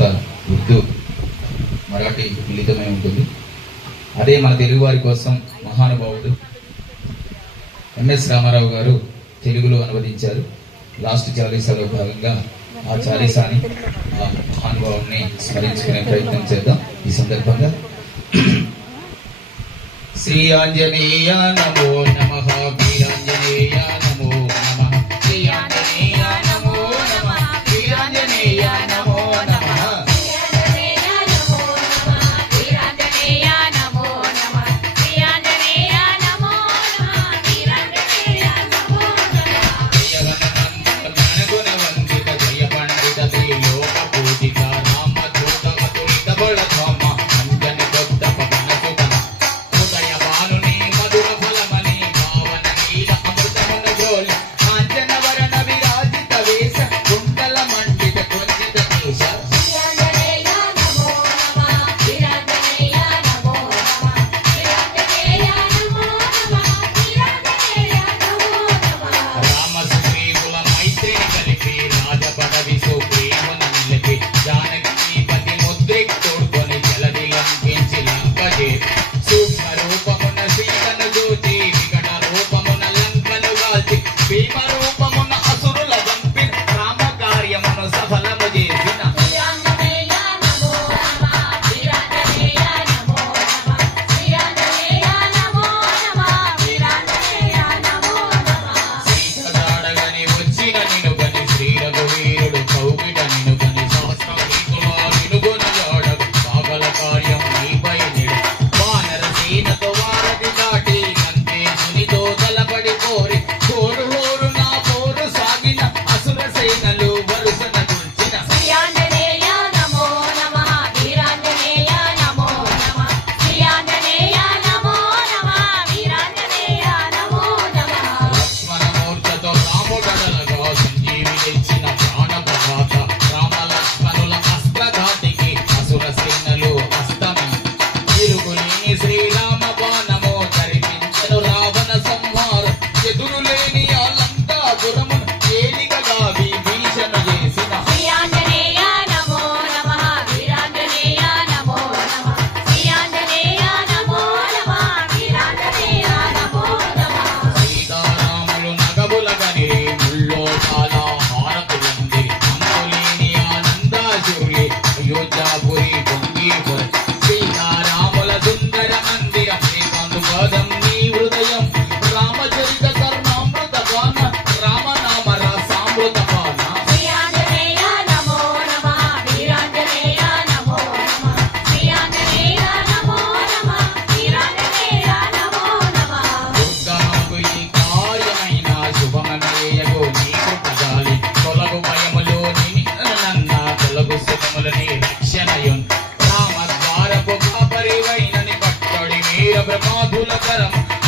ప్రాంత మరాఠీ మిళితమై ఉంటుంది. అదే మన తెలుగువారి కోసం మహానుభావుడు ఎంఎస్ రామారావు గారు తెలుగులో అనువదించారు. లాస్ట్ చాలీసాలో భాగంగా ఆ చాలీసాని ఆ మహానుభావుని స్మరించుకునే ప్రయత్నం చేద్దాం. ఈ సందర్భంగా శ్రీ ఆంజనేయ నమో నమ.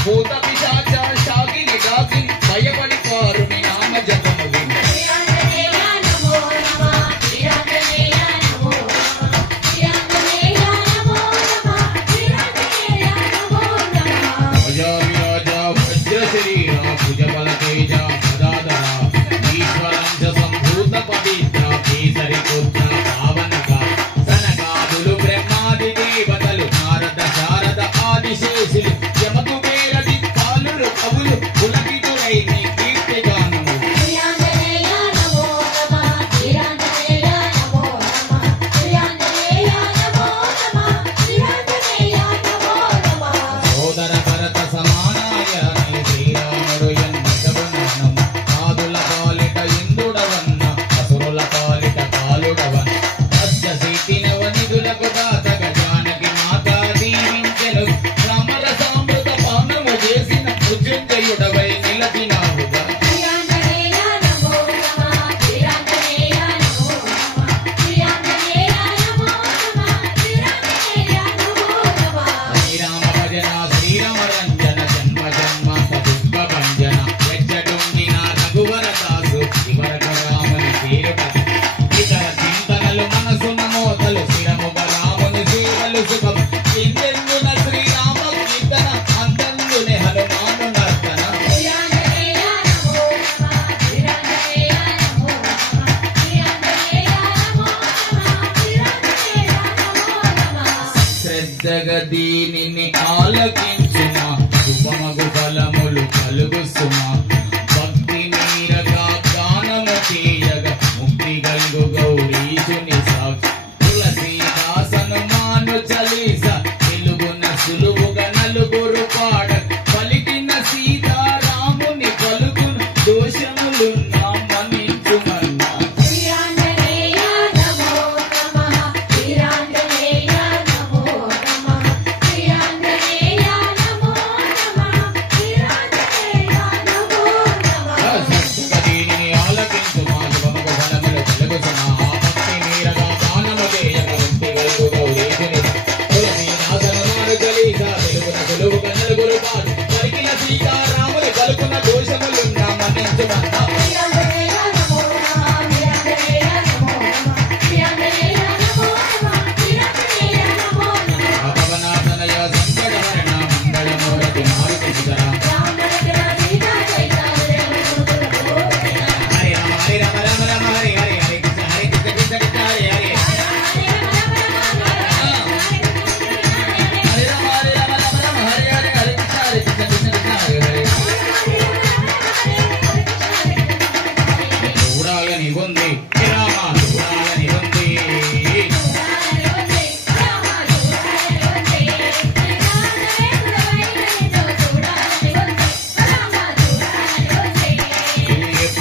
భూత పిశాచ శాగిని దాసి భయపడి వారుని నామ జపము భుజబల తేజ సదాధర ఈశ్వరంశ సంభూత పవిత్ర కేసరి ఆలకించగ దీనిని ఆలకించ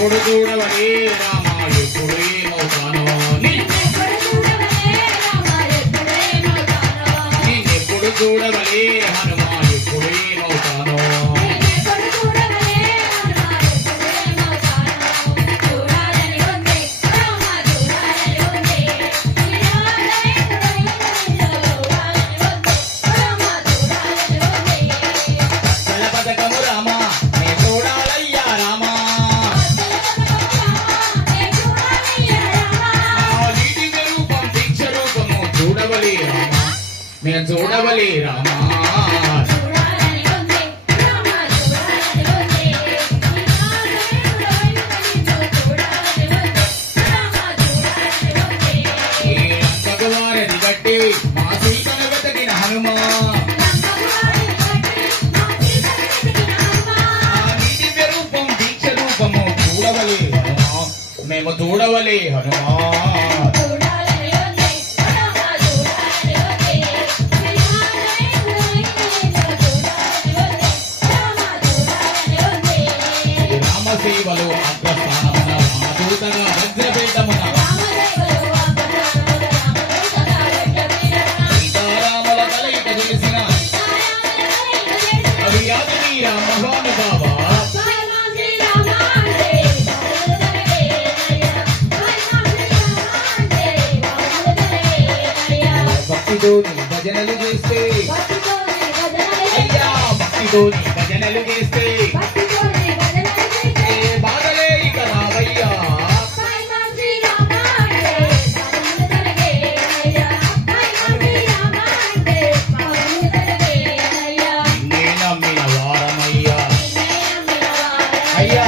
ఎప్పుడు రామా ఎప్పుడు ఏమవుతానో చూడవ 好像哦。భక్తితో నీ భజనలు చేస్తే. అయ్యా భక్తితో నీ భజనలు చేస్తే. బాధలే ఇక రావయ్యా. నేనమ్మిన వారమయ్యా. అయ్యా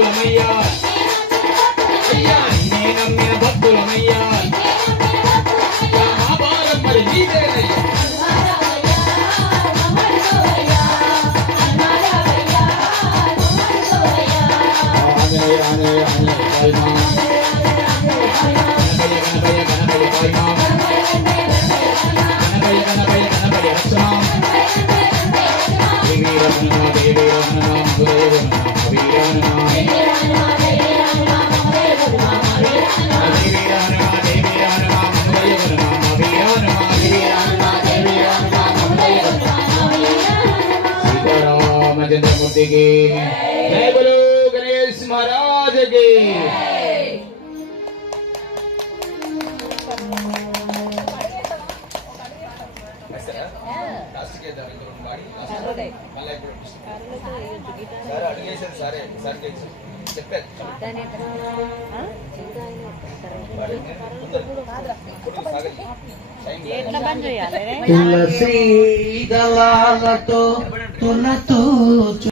பொம்மையா मूर्ति की जय बोलो गणेश महाराज की సరే అడిగేసాను సరే సరే చెప్పారు తులసి దళాలతో తులతూ